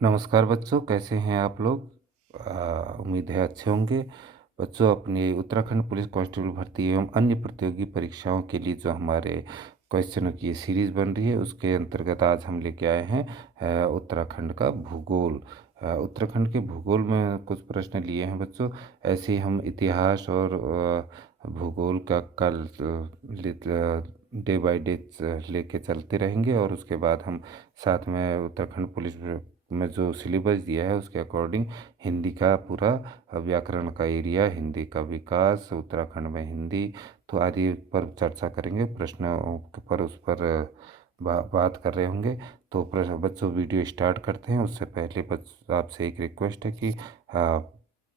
नमस्कार बच्चों, कैसे हैं आप लोग? उम्मीद है अच्छे होंगे। बच्चों, अपनी उत्तराखंड पुलिस कांस्टेबल भर्ती एवं अन्य प्रतियोगी परीक्षाओं के लिए जो हमारे क्वेश्चनों की सीरीज बन रही है, उसके अंतर्गत आज हम लेके आए हैं उत्तराखंड का भूगोल। उत्तराखंड के भूगोल में कुछ प्रश्न लिए हैं बच्चों। ऐसे ही हम इतिहास और भूगोल का कल डे बाय डे लेके चलते रहेंगे, और उसके बाद हम साथ में उत्तराखंड पुलिस में जो सिलेबस दिया है उसके अकॉर्डिंग हिंदी का पूरा व्याकरण का एरिया, हिंदी का विकास उत्तराखंड में हिंदी, तो आदि पर चर्चा करेंगे। प्रश्नों पर उस पर बात कर रहे होंगे। तो बच्चों, वीडियो स्टार्ट करते हैं उससे पहले आपसे एक रिक्वेस्ट है कि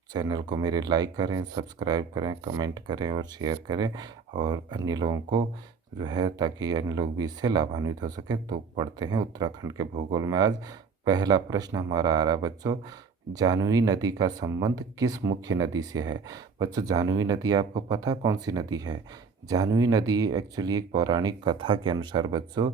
चैनल को मेरे लाइक करें, सब्सक्राइब करें, कमेंट करें और शेयर करें, और अन्य लोगों को जो है, ताकि अन्य लोग भी इससे लाभान्वित हो सके। तो पढ़ते हैं उत्तराखंड के भूगोल में। आज पहला प्रश्न हमारा आ रहा है बच्चों, जाह्नवी नदी का संबंध किस मुख्य नदी से है? बच्चों, जाह्नवी नदी आपको पता है कौन सी नदी है? जाह्नवी नदी एक्चुअली एक पौराणिक कथा के अनुसार बच्चों,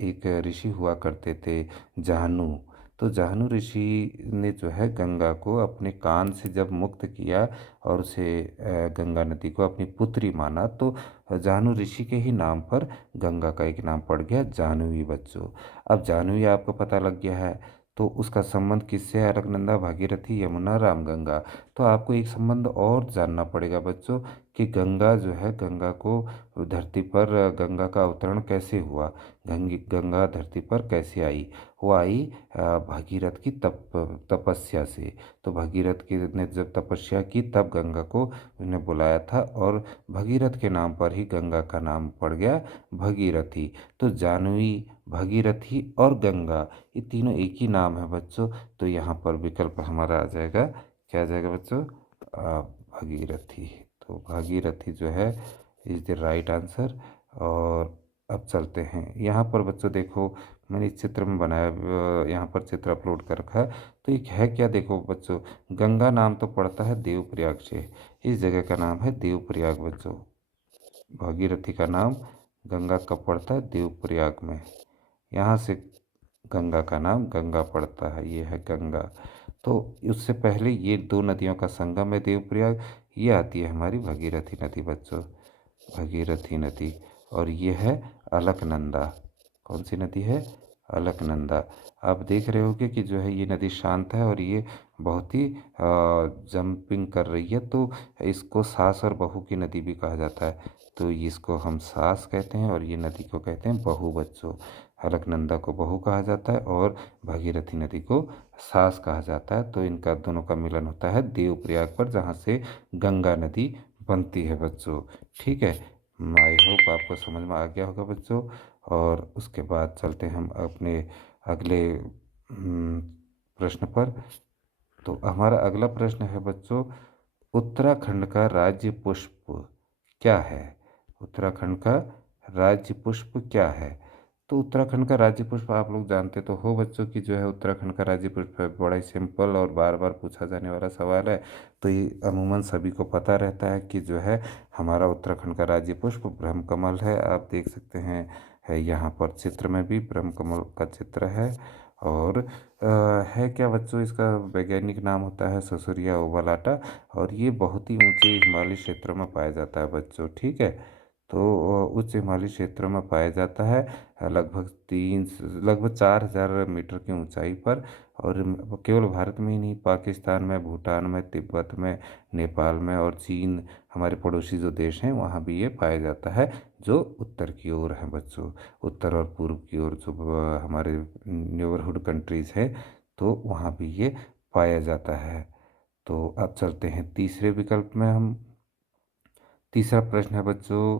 एक ऋषि हुआ करते थे, जाह्नू। तो जाह्नू ऋषि ने जो है गंगा को अपने कान से जब मुक्त किया और उसे गंगा नदी को अपनी पुत्री माना, तो जाह्नू ऋषि के ही नाम पर गंगा का एक नाम पड़ गया जाह्नवी बच्चों। अब जाह्नवी आपको पता लग गया है, तो उसका संबंध किससे है? अलकनंदा, भागीरथी, यमुना, रामगंगा। तो आपको एक संबंध और जानना पड़ेगा बच्चों, कि गंगा जो है, गंगा को धरती पर, गंगा का अवतरण कैसे हुआ, गंगा धरती पर कैसे आई? वो आई भगीरथ की तपस्या से। तो भगीरथ की ने जब तपस्या की, तब गंगा को उन्हें बुलाया था, और भगीरथ के नाम पर ही गंगा का नाम पड़ गया भगीरथी। तो जाह्नवी, भगीरथी और गंगा, ये तीनों एक ही नाम है बच्चों। तो यहाँ पर विकल्प हमारा आ जाएगा, क्या आ जाएगा बच्चों? भगीरथी। तो भागीरथी जो है इज द राइट आंसर। और अब चलते हैं यहाँ पर बच्चों, देखो मैंने इस चित्र में बनाया, यहाँ पर चित्र अपलोड कर रखा है। तो एक है क्या, देखो बच्चों, गंगा नाम तो पड़ता है देवप्रयाग से। इस जगह का नाम है देवप्रयाग बच्चों। भागीरथी का नाम गंगा का पड़ता है देवप्रयाग में। यहाँ से गंगा का नाम गंगा पड़ता है, ये है गंगा। तो उससे पहले ये दो नदियों का संगम है देवप्रयाग। ये आती है हमारी भगीरथी नदी बच्चों, भगीरथी नदी। और ये है अलकनंदा। कौन सी नदी है? अलकनंदा। आप देख रहे होगे कि जो है ये नदी शांत है, और ये बहुत ही जंपिंग कर रही है। तो इसको सास और बहू की नदी भी कहा जाता है। तो इसको हम सास कहते हैं, और ये नदी को कहते हैं बहू बच्चों। अलकनंदा को बहू कहा जाता है, और भागीरथी नदी को सास कहा जाता है। तो इनका दोनों का मिलन होता है देवप्रयाग पर, जहाँ से गंगा नदी बनती है बच्चों। ठीक है, आई होप आपको समझ में आ गया होगा बच्चों। और उसके बाद चलते हैं हम अपने अगले प्रश्न पर। तो हमारा अगला प्रश्न है बच्चों, उत्तराखंड का राज्य पुष्प क्या है? उत्तराखंड का राज्य पुष्प क्या है? तो उत्तराखंड का राज्य पुष्प आप लोग जानते तो हो बच्चों, कि जो है उत्तराखंड का राज्य पुष्प है। बड़ा ही सिंपल और बार बार पूछा जाने वाला सवाल है। तो ये अमूमन सभी को पता रहता है कि जो है हमारा उत्तराखंड का राज्य पुष्प ब्रह्म कमल है। आप देख सकते हैं, है यहाँ पर चित्र में भी ब्रह्म कमल का चित्र है। और है क्या बच्चों, इसका वैज्ञानिक नाम होता है ससुरिया ओवालाटा, और ये बहुत ही ऊंचे हिमालय क्षेत्रों में पाया जाता है बच्चों। ठीक है, तो उच्च हिमालय क्षेत्रों में पाया जाता है, लगभग 4,000 मीटर की ऊंचाई पर। और केवल भारत में ही नहीं, पाकिस्तान में, भूटान में, तिब्बत में, नेपाल में, और चीन, हमारे पड़ोसी जो देश हैं, वहाँ भी ये पाया जाता है, जो उत्तर की ओर है बच्चों। उत्तर और पूर्व की ओर जो हमारे नेबरहुड कंट्रीज़ हैं, तो वहाँ भी ये पाया जाता है। तो अब चलते हैं तीसरे विकल्प में हम। तीसरा प्रश्न है बच्चों,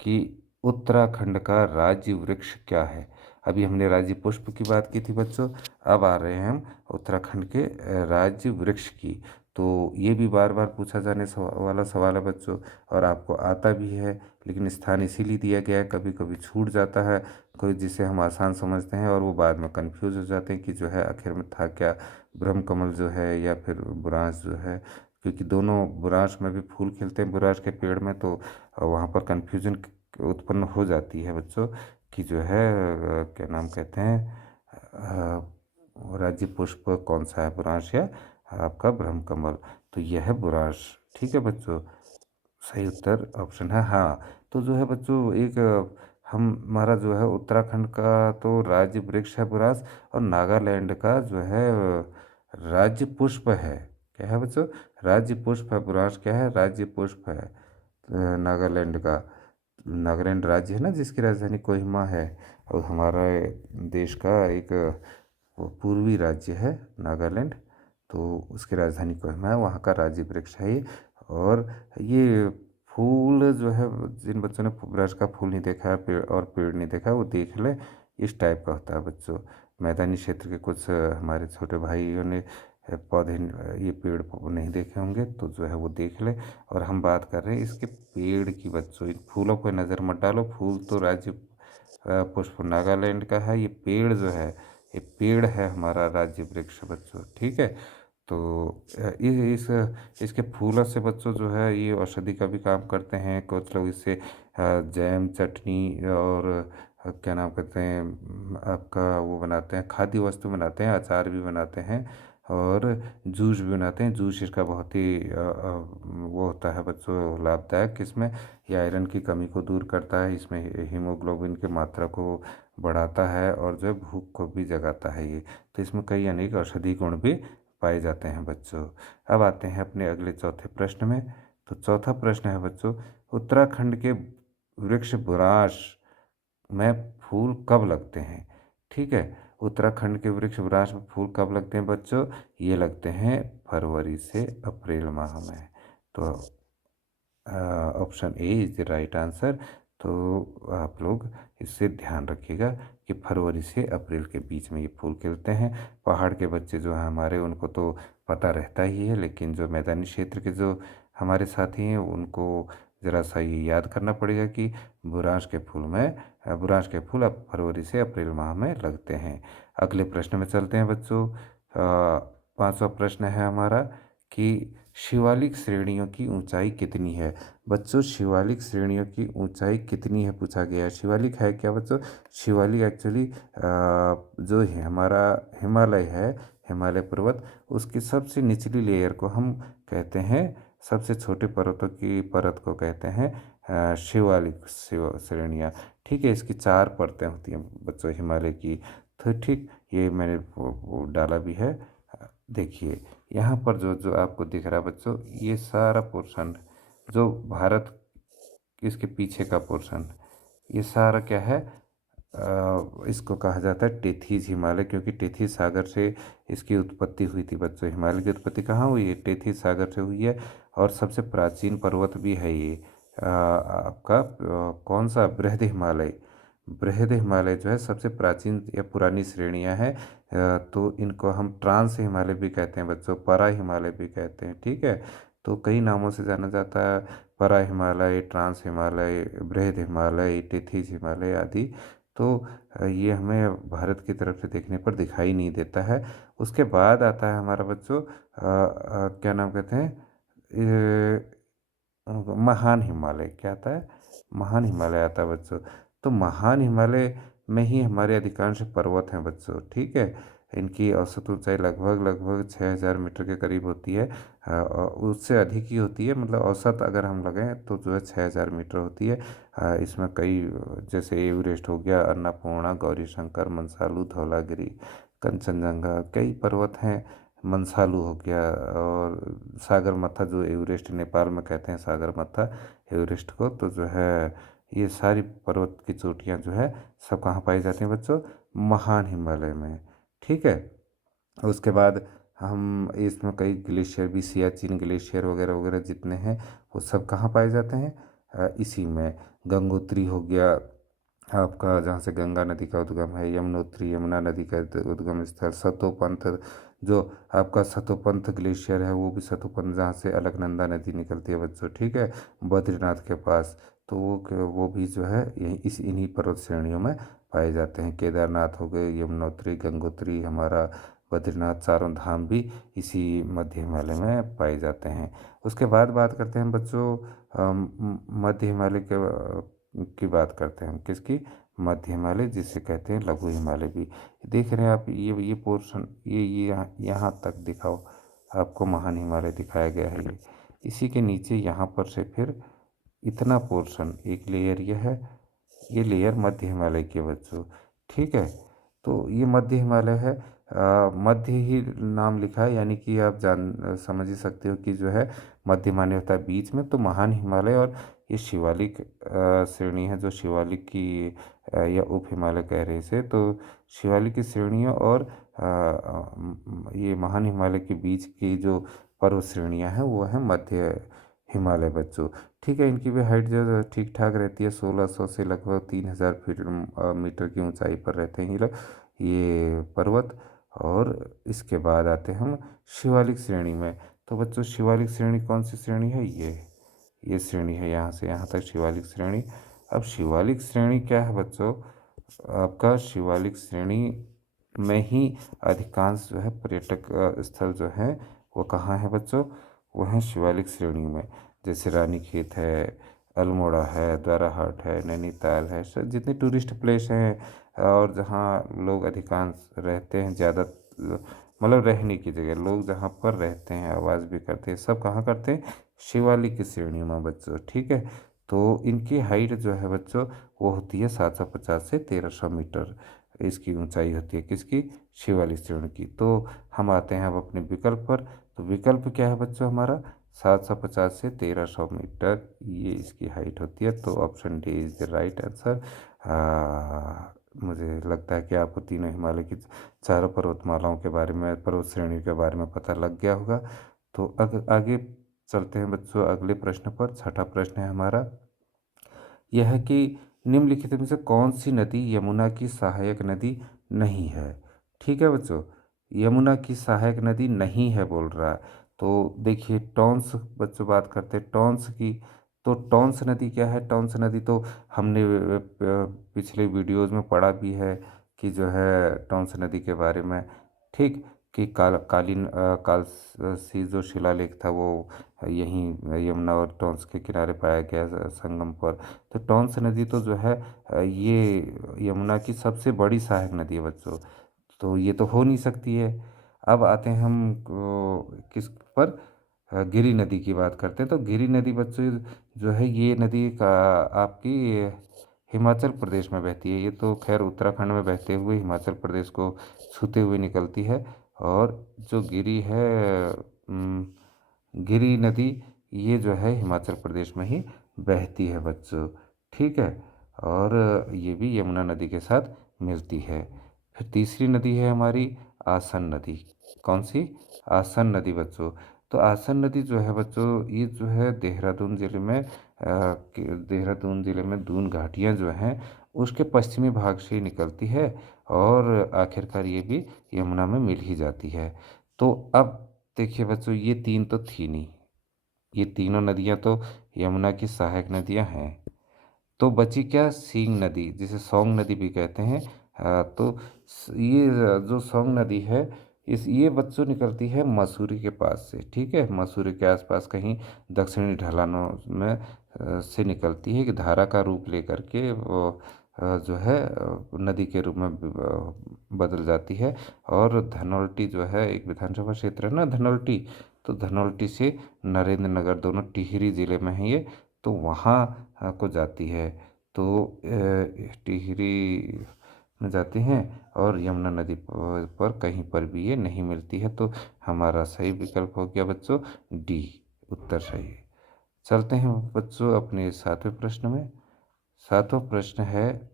कि उत्तराखंड का राज्य वृक्ष क्या है? अभी हमने राज्य पुष्प की बात की थी बच्चों, अब आ रहे हैं हम उत्तराखंड के राज्य वृक्ष की। तो ये भी बार बार पूछा जाने वाला सवाल है बच्चों, और आपको आता भी है, लेकिन स्थान इसीलिए दिया गया है, कभी कभी छूट जाता है कोई, जिसे हम आसान समझते हैं, और वो बाद में कंफ्यूज हो जाते हैं कि जो है आखिर में था क्या, ब्रह्म कमल जो है या फिर बुरांस जो है। क्योंकि दोनों, बुरांश में भी फूल खिलते हैं बुरांश के पेड़ में, तो वहाँ पर कन्फ्यूजन उत्पन्न हो जाती है बच्चों, कि जो है क्या नाम कहते हैं, राज्य पुष्प कौन सा है, बुरांश या आपका ब्रह्मकमल? तो यह है बुरांश। ठीक है बच्चों, सही उत्तर ऑप्शन है हाँ। तो जो है बच्चों, एक हमारा जो है उत्तराखंड का तो राज्य वृक्ष है बुरांश, और नागालैंड का जो है राज्य पुष्प है, क्या है बच्चों? राज्य पुष्प है बुरांश, क्या है? राज्य पुष्प है नागालैंड का। नागालैंड राज्य है ना, जिसकी राजधानी कोहिमा है, और हमारे देश का एक वो पूर्वी राज्य है नागालैंड, तो उसकी राजधानी कोहिमा है, वहाँ का राज्य वृक्ष है ये। और ये फूल जो है, जिन बच्चों ने ब्रज का फूल नहीं देखा है और पेड़ नहीं देखा है, वो देख ले, इस टाइप का होता है बच्चों। मैदानी क्षेत्र के कुछ हमारे छोटे भाइयों ने पौधे ये पेड़ नहीं देखे होंगे, तो जो है वो देख ले। और हम बात कर रहे हैं इसके पेड़ की बच्चों, इन फूलों पर नज़र मत डालो, फूल तो राज्य पुष्प नागालैंड का है, ये पेड़ जो है, ये पेड़ है हमारा राज्य वृक्ष बच्चों। ठीक है, तो इसके फूलों से बच्चों जो है ये औषधि का भी काम करते हैं। कुछ लोग इससे जैम, चटनी और क्या नाम कहते हैं, आपका वो बनाते हैं, खाद्य वस्तु बनाते हैं, अचार भी बनाते हैं, और जूस भी बनाते हैं। जूस इसका बहुत ही वो होता है बच्चों, लाभदायक। इसमें ये आयरन की कमी को दूर करता है, इसमें हीमोग्लोबिन की मात्रा को बढ़ाता है, और जो है भूख को भी जगाता है ये। तो इसमें कई अनेक औषधि गुण भी पाए जाते हैं बच्चों। अब आते हैं अपने अगले चौथे प्रश्न में। तो चौथा प्रश्न है बच्चों, उत्तराखंड के वृक्ष बुरांश में फूल कब लगते हैं? ठीक है, उत्तराखंड के वृक्ष बुरांश में फूल कब लगते हैं बच्चों? ये लगते हैं फरवरी से अप्रैल माह में। तो option A is the right answer. तो आप लोग इससे ध्यान रखिएगा कि फरवरी से अप्रैल के बीच में ये फूल खिलते हैं। पहाड़ के बच्चे जो हैं हमारे, उनको तो पता रहता ही है, लेकिन जो मैदानी क्षेत्र के जो हमारे साथी हैं, उनको ज़रा सा ये याद करना पड़ेगा कि बुरांश के फूल अब फरवरी से अप्रैल माह में लगते हैं। अगले प्रश्न में चलते हैं बच्चों। पांचवा प्रश्न है हमारा कि शिवालिक श्रेणियों की ऊंचाई कितनी है? बच्चों, शिवालिक श्रेणियों की ऊंचाई कितनी है पूछा गया है। शिवालिक है क्या बच्चों? शिवालिक एक्चुअली जो है हमारा हिमालय है, हिमालय पर्वत, उसकी सबसे निचली लेयर को हम कहते हैं, सबसे छोटे पर्वतों की परत को कहते हैं शिवालिक श्रेणियाँ। ठीक है, इसकी 4 परतें होती हैं बच्चों हिमालय की। तो ठीक, ये मैंने वो डाला भी है। देखिए यहाँ पर जो जो आपको दिख रहा है बच्चों, ये सारा पोर्शन जो भारत, इसके पीछे का पोर्शन, ये सारा क्या है, इसको कहा जाता है टेथीज हिमालय, क्योंकि टेथीज सागर से इसकी उत्पत्ति हुई थी बच्चों। हिमालय की उत्पत्ति कहाँ हुई है? टेथीज सागर से हुई है। और सबसे प्राचीन पर्वत भी है ये आपका कौन सा? बृहद हिमालय। बृहद हिमालय जो है सबसे प्राचीन या पुरानी श्रेणियां हैं। तो इनको हम ट्रांस हिमालय भी कहते हैं बच्चों, परा हिमालय भी कहते हैं। ठीक है, तो कई नामों से जाना जाता है, परा हिमालय, ट्रांस हिमालय, बृहद हिमालय, टेथीज हिमालय आदि। तो ये हमें भारत की तरफ से देखने पर दिखाई नहीं देता है। उसके बाद आता है हमारा बच्चों क्या नाम कहते हैं, महान हिमालय। क्या आता है? महान हिमालय आता है बच्चों। तो महान हिमालय में ही हमारे अधिकांश पर्वत हैं बच्चों। ठीक है, इनकी औसत ऊंचाई लगभग लगभग 6000 मीटर के करीब होती है। और उससे अधिक ही होती है, मतलब औसत अगर हम लगाएं तो जो है 6000 मीटर होती है। इसमें कई जैसे एवरेस्ट हो गया, अन्नपूर्णा, गौरी शंकर, मनसालू, धौलागिरी, कंचनजंगा, कई पर्वत हैं। मनसालू हो गया, और सागर माथा, जो एवरेस्ट नेपाल में कहते हैं सागर माथा एवरेस्ट को, तो जो है ये सारी पर्वत की चोटियाँ जो है सब कहाँ पाई जाती हैं बच्चों? महान हिमालय में। ठीक है, उसके बाद हम इसमें कई ग्लेशियर भी, सियाचिन ग्लेशियर वगैरह वगैरह जितने हैं, वो सब कहाँ पाए जाते हैं? इसी में। गंगोत्री हो गया आपका, जहाँ से गंगा नदी का उद्गम है, यमुनोत्री, यमुना नदी का उद्गम स्थल, सतोपंथ, जो आपका सतोपंथ ग्लेशियर है, वो भी सतोपंथ जहाँ से अलकनंदा नदी निकलती है बच्चों। ठीक है, बद्रीनाथ के पास। तो वो भी जो है यही इन्हीं पर्वत श्रेणियों में पाए जाते हैं। केदारनाथ हो गए, यमुनोत्री, गंगोत्री, हमारा बद्रीनाथ, चारों धाम भी इसी मध्य हिमालय में पाए जाते हैं। उसके बाद बात करते हैं बच्चों मध्य हिमालय के की बात करते हैं हम, किसकी? मध्य हिमालय, जिसे कहते हैं लघु हिमालय भी। देख रहे हैं आप, ये पोर्शन, ये यहाँ तक दिखाओ, आपको महान हिमालय दिखाया गया है। ये इसी के नीचे यहाँ पर से फिर इतना पोर्शन, एक लेयर यह है, ये लेयर मध्य हिमालय के बच्चों। ठीक है, तो ये मध्य हिमालय है। मध्य ही नाम लिखा है, यानी कि आप समझ ही सकते हो कि जो है मध्य माने होता है बीच में। तो महान हिमालय और ये शिवालिक श्रेणी है, जो शिवालिक की या उप हिमालय कह रहे इसे। तो शिवालिक की श्रेणियों और ये महान हिमालय के बीच की जो पर्वत श्रेणियाँ हैं वो है मध्य हिमालय बच्चों। ठीक है, इनकी भी हाइट जो है ठीक ठाक रहती है, 1600 से लगभग 3000 फीट मीटर की ऊंचाई पर रहते हैं ये पर्वत। और इसके बाद आते हैं हम शिवालिक श्रेणी में। तो बच्चों, शिवालिक श्रेणी कौन सी श्रेणी है? ये श्रेणी है, यहाँ से यहाँ तक शिवालिक श्रेणी। अब शिवालिक श्रेणी क्या है बच्चों? आपका शिवालिक श्रेणी में ही अधिकांश जो है पर्यटक स्थल जो है वो कहाँ है बच्चों? वो है शिवालिक श्रेणी में। जैसे रानीखेत है, अल्मोड़ा है, द्वाराहाट है, नैनीताल है, जितने टूरिस्ट प्लेस हैं और जहाँ लोग अधिकांश रहते हैं, ज़्यादा मतलब रहने की जगह लोग जहाँ पर रहते हैं, आवास भी करते हैं, सब कहाँ करते हैं? शिवालिक की श्रेणी में बच्चों। ठीक है, तो इनकी हाइट जो है बच्चों वो होती है 750 से 1300 मीटर, इसकी ऊंचाई होती है किसकी? शिवालिक श्रेणी की। तो हम आते हैं अब अपने विकल्प पर। तो विकल्प क्या है बच्चों हमारा? 750 से 1300 मीटर, ये इसकी हाइट होती है। तो option D is the right answer. मुझे लगता है कि आपको तीनों हिमालय की चारों पर्वतमालाओं के बारे में, पर्वत श्रेणियों के बारे में पता लग गया होगा। तो आगे चलते हैं बच्चों अगले प्रश्न पर। छठा प्रश्न है हमारा, यह है कि निम्नलिखित में से कौन सी नदी यमुना की सहायक नदी नहीं है? ठीक है बच्चों, यमुना की सहायक नदी नहीं है बोल रहा है। तो देखिए, टॉन्स बच्चों बात करते हैं टॉन्स की। तो टॉन्स नदी क्या है? टॉन्स नदी तो हमने पिछले वीडियोस में पढ़ा भी है कि जो है टॉन्स नदी के बारे में। ठीक, कि काल सी जो शिलालेख था वो यहीं यमुना और टॉन्स के किनारे पाया गया, संगम पर। तो टॉन्स नदी तो जो है ये यमुना की सबसे बड़ी सहायक नदी है बच्चों। तो ये तो हो नहीं सकती है। अब आते हैं हम किस पर? गिरि नदी की बात करते हैं। तो गिरि नदी बच्चों जो है, ये नदी का आपकी हिमाचल प्रदेश में बहती है। ये तो खैर उत्तराखंड में बहते हुए हिमाचल प्रदेश को छूते हुए निकलती है। और जो गिरि है, गिरि नदी, ये जो है हिमाचल प्रदेश में ही बहती है बच्चों। ठीक है, और ये भी यमुना नदी के साथ मिलती है। फिर तीसरी नदी है हमारी आसन नदी। कौन सी? आसन नदी बच्चों। तो आसन नदी जो है बच्चों, ये जो है देहरादून ज़िले में देहरादून ज़िले में दून घाटियाँ जो हैं उसके पश्चिमी भाग से ही निकलती है। और आखिरकार ये भी यमुना में मिल ही जाती है। तो अब देखिए बच्चों, ये तीन तो थी नहीं, ये तीनों नदियाँ तो यमुना की सहायक नदियाँ हैं। तो बची क्या? सींग नदी, जिसे सोंग नदी भी कहते हैं। तो ये जो सोंग नदी है, इस ये बच्चों निकलती है मसूरी के पास से। ठीक है, मसूरी के आसपास कहीं दक्षिणी ढलानों में से निकलती है, कि धारा का रूप लेकर के वो जो है नदी के रूप में बदल जाती है। और धनौल्टी जो है एक विधानसभा क्षेत्र है ना, धनौल्टी। तो धनौल्टी से नरेंद्र नगर, दोनों टिहरी जिले में है ये। तो वहाँ को जाती है। तो टिहरी में जाती हैं। और यमुना नदी पर कहीं पर भी ये नहीं मिलती है। तो हमारा सही विकल्प हो गया बच्चों डी, उत्तर सही है। चलते हैं बच्चों अपने सातवें प्रश्न में। सातवां प्रश्न है,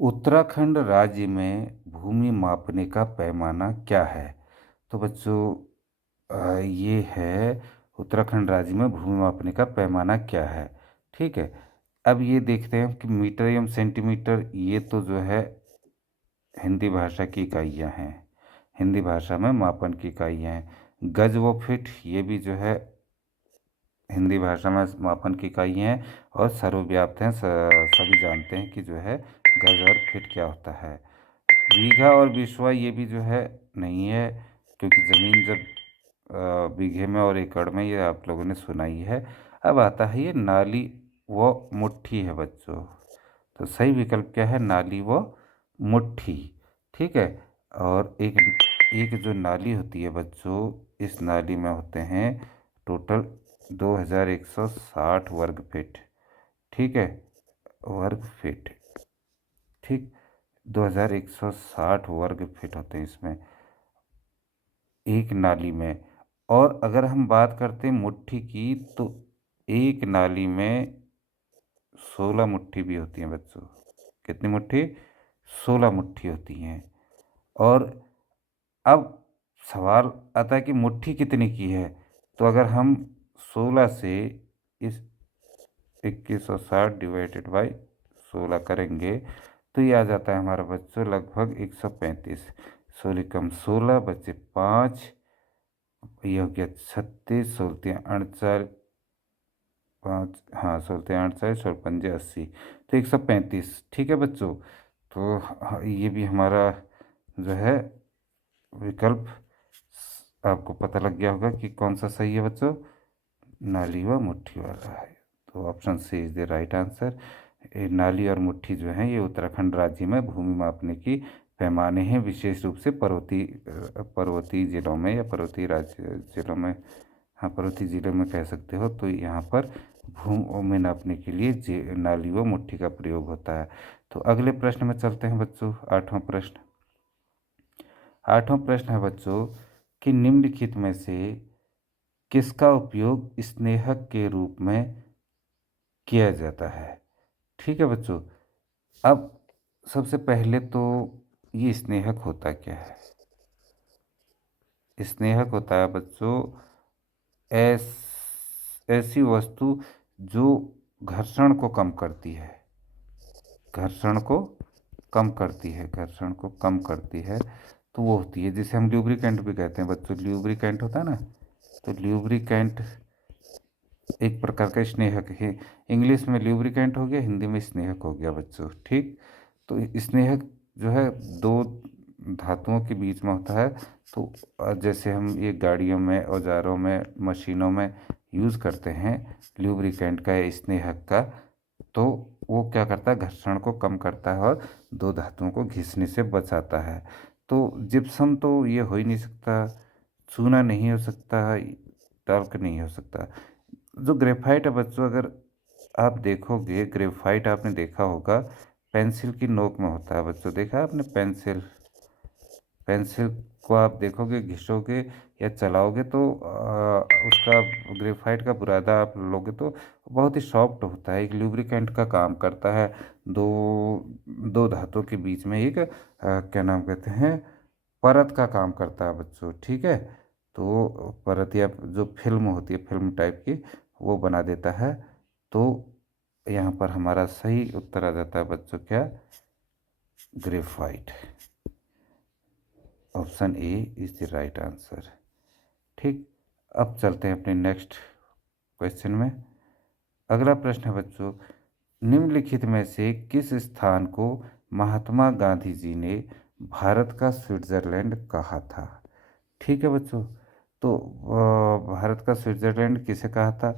उत्तराखंड राज्य में भूमि मापने का पैमाना क्या है? तो बच्चों ये है, उत्तराखंड राज्य में भूमि मापने का पैमाना क्या है? ठीक है, अब ये देखते हैं कि मीटर एवं सेंटीमीटर, ये तो जो है हिंदी भाषा की इकाइयाँ हैं, हिंदी भाषा में मापन की इकाइयाँ हैं। गज व फीट, ये भी जो है हिंदी भाषा में मापन की इकाइयाँ हैं और सर्वव्याप्त हैं। सभी जानते हैं कि जो है गज और फीट क्या होता है। बीघा और बिस्वा, ये भी जो है नहीं है, क्योंकि ज़मीन जब बीघे में और एकड़ में, ये आप लोगों ने सुना ही है। अब आता है ये नाली व मुट्ठी है बच्चों। तो सही विकल्प क्या है? नाली व मुट्ठी। ठीक है। और एक एक जो नाली होती है बच्चों, इस नाली में होते हैं टोटल 2160 वर्ग फीट। ठीक है, वर्ग फीट। ठीक, 2160 वर्ग फीट होते हैं इसमें, एक नाली में। और अगर हम बात करते हैं मुट्ठी की, तो एक नाली में 16 मुट्ठी भी होती हैं बच्चों। कितनी मुट्ठी? 16 मुट्ठी होती हैं। और अब सवाल आता है कि मुट्ठी कितने की है। तो अगर हम 16 से इस 2160 डिवाइडेड बाई 16 करेंगे तो ये आ जाता है हमारा बच्चों लगभग 135। 16 कम 16 बचे 5, ये हो गया 36, 16 48, 5, हाँ 16 48 और 5 80, तो 135। ठीक है बच्चों, तो ये भी हमारा जो है विकल्प आपको पता लग गया होगा कि कौन सा सही है बच्चों, नाली व मुट्ठी वाला है। तो option C is the right answer. ये नाली और मुट्ठी जो है ये उत्तराखंड राज्य में भूमि मापने की पैमाने हैं, विशेष रूप से पर्वतीय जिलों में या पर्वतीय राज्य जिलों में, हाँ पर्वतीय जिलों में कह सकते हो। तो यहाँ पर भूमि नापने के लिए नाली व मुट्ठी का प्रयोग होता है। तो अगले प्रश्न में चलते हैं बच्चों, आठवां प्रश्न। आठवां प्रश्न है बच्चों कि निम्नलिखित में से किसका उपयोग स्नेहक के रूप में किया जाता है। ठीक है बच्चों, अब सबसे पहले तो ये स्नेहक होता क्या है? स्नेहक होता है बच्चों ऐसी वस्तु जो घर्षण को कम करती है, घर्षण को कम करती है, घर्षण को कम करती है। तो वो होती है, जिसे हम ल्यूब्रिकेंट भी कहते हैं बच्चों, ल्यूब्रिकेंट होता है ना। तो ल्यूब्रिकेंट एक प्रकार का स्नेहक है। इंग्लिश में ल्यूब्रिकेंट हो गया, हिंदी में स्नेहक हो गया बच्चों। ठीक, तो स्नेहक जो है दो धातुओं के बीच में होता है। तो जैसे हम ये गाड़ियों में, औजारों में, मशीनों में यूज़ करते हैं ल्यूब्रिकेंट का या स्नेहक का, तो वो क्या करता है, घर्षण को कम करता है और दो धातुओं को घिसने से बचाता है। तो जिप्सम तो ये हो ही नहीं सकता, चूना नहीं हो सकता, टाल्क नहीं हो सकता। जो ग्रेफाइट है बच्चों, अगर आप देखोगे ग्रेफाइट आपने देखा होगा पेंसिल की नोक में होता है बच्चों, देखा है आपने पेंसिल, पेंसिल को आप देखोगे, घिसोगे या चलाओगे तो उसका ग्रेफाइट का बुरादा आप लोगे तो बहुत ही सॉफ्ट होता है, एक ल्यूब्रिकेंट का काम करता है। दो दो धातुओं के बीच में एक क्या नाम कहते हैं, परत का काम करता है बच्चों। ठीक है, तो परत या जो फिल्म होती है, फिल्म टाइप की, वो बना देता है। तो यहाँ पर हमारा सही उत्तर आ जाता है बच्चों क्या, graphite. Option A is the right answer. ठीक, अब चलते हैं अपने नेक्स्ट क्वेश्चन में। अगला प्रश्न है बच्चों, निम्नलिखित में से किस स्थान को महात्मा गांधी जी ने भारत का स्विट्जरलैंड कहा था। ठीक है बच्चों, तो भारत का स्विट्जरलैंड किसे कहा था?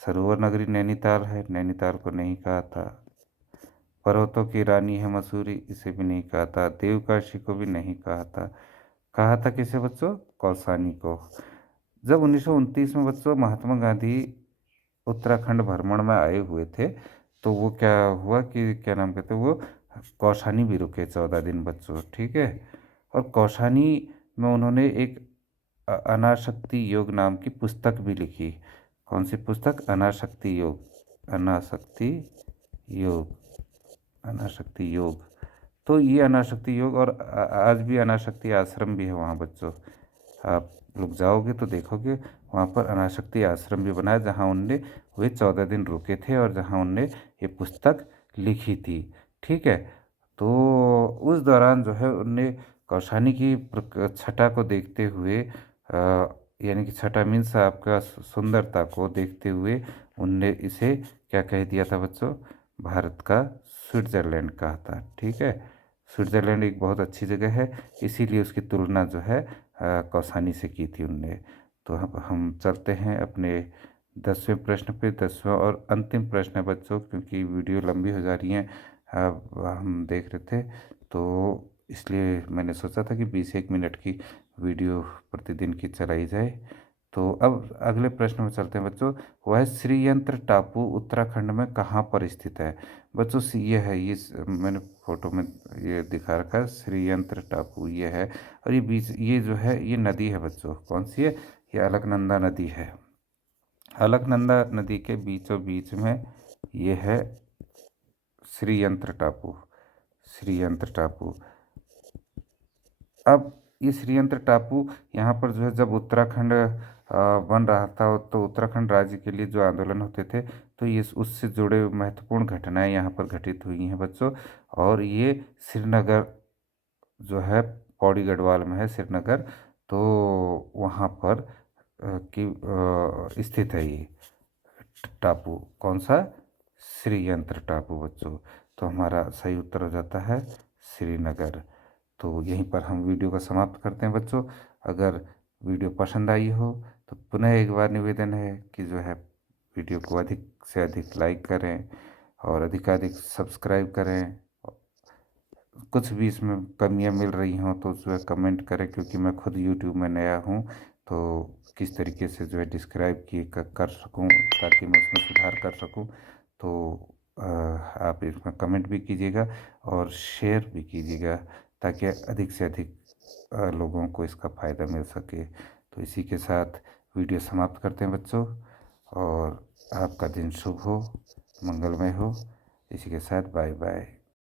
सरोवर नगरी नैनीताल है, नैनीताल को नहीं कहा था। पर्वतों की रानी है मसूरी, इसे भी नहीं कहा था। देवकाशी को भी नहीं कहा था। कहा था किसे बच्चों? कौसानी को। जब 1929 में बच्चों महात्मा गांधी उत्तराखंड भ्रमण में आए हुए थे, तो वो क्या हुआ कि क्या नाम कहते हैं, वो कौशानी भी रुके 14 दिन बच्चों। ठीक है, और कौशानी में उन्होंने एक अनाशक्ति योग नाम की पुस्तक भी लिखी। कौन सी पुस्तक? अनाशक्ति योग, अनाशक्ति योग, अनाशक्ति योग। तो ये अनाशक्ति योग, और आज भी अनाशक्ति आश्रम भी है वहाँ बच्चों। आप लोग जाओगे तो देखोगे वहाँ पर अनाशक्ति आश्रम भी बना है, जहाँ उनने वे 14 दिन रुके थे और जहाँ उनने ये पुस्तक लिखी थी। ठीक है, तो उस दौरान जो है उनने कौशानी की छटा को देखते हुए, यानी कि छटा मीन्स आपका सुंदरता को देखते हुए, उनने इसे क्या कह दिया था बच्चों, भारत का स्विट्जरलैंड कहा था। ठीक है, स्विट्जरलैंड एक बहुत अच्छी जगह है, इसीलिए उसकी तुलना जो है कौसानी से की थी उनने। तो हम चलते हैं अपने 10वें प्रश्न पे। 10वां और अंतिम प्रश्न है बच्चों, क्योंकि वीडियो लंबी हो जा रही है, अब हम देख रहे थे, तो इसलिए मैंने सोचा था कि 20-1 मिनट की वीडियो प्रतिदिन की चलाई जाए। तो अब अगले प्रश्न में चलते हैं बच्चों। वह श्रीयंत्र टापू उत्तराखंड में कहाँ पर स्थित है? बच्चों ये है, मैंने फोटो में ये दिखा रखा है, श्रीयंत्र टापू ये है। और ये बीच, ये जो है ये नदी है बच्चों, कौन सी है? ये अलकनंदा नदी है। अलकनंदा नदी के बीचों बीच में ये है श्रीयंत्र टापू। श्रीयंत्र टापू। अब ये श्रीयंत्र टापू यहाँ पर जो है, जब उत्तराखंड बन रहा था तो उत्तराखंड राज्य के लिए जो आंदोलन होते थे, तो ये उससे जुड़े महत्वपूर्ण घटनाएं यहाँ पर घटित हुई हैं बच्चों। और ये श्रीनगर जो है, पौड़ी गढ़वाल में है श्रीनगर, तो वहाँ पर स्थित है ये टापू। कौन सा? श्रीयंत्र टापू बच्चों। तो हमारा सही उत्तर हो जाता है श्रीनगर। तो यहीं पर हम वीडियो को समाप्त करते हैं बच्चों। अगर वीडियो पसंद आई हो तो पुनः एक बार निवेदन है कि जो है वीडियो को अधिक से अधिक लाइक करें और अधिकाधिक सब्सक्राइब करें। कुछ भी इसमें कमियां मिल रही हों तो जो है कमेंट करें, क्योंकि मैं खुद यूट्यूब में नया हूं, तो किस तरीके से जो है डिस्क्राइब कर सकूं, ताकि मैं उसमें सुधार कर सकूं। तो आप इसमें कमेंट भी कीजिएगा और शेयर भी कीजिएगा, ताकि अधिक से अधिक लोगों को इसका फ़ायदा मिल सके। तो इसी के साथ वीडियो समाप्त करते हैं बच्चों, और आपका दिन शुभ हो, मंगलमय हो। इसी के साथ बाय बाय।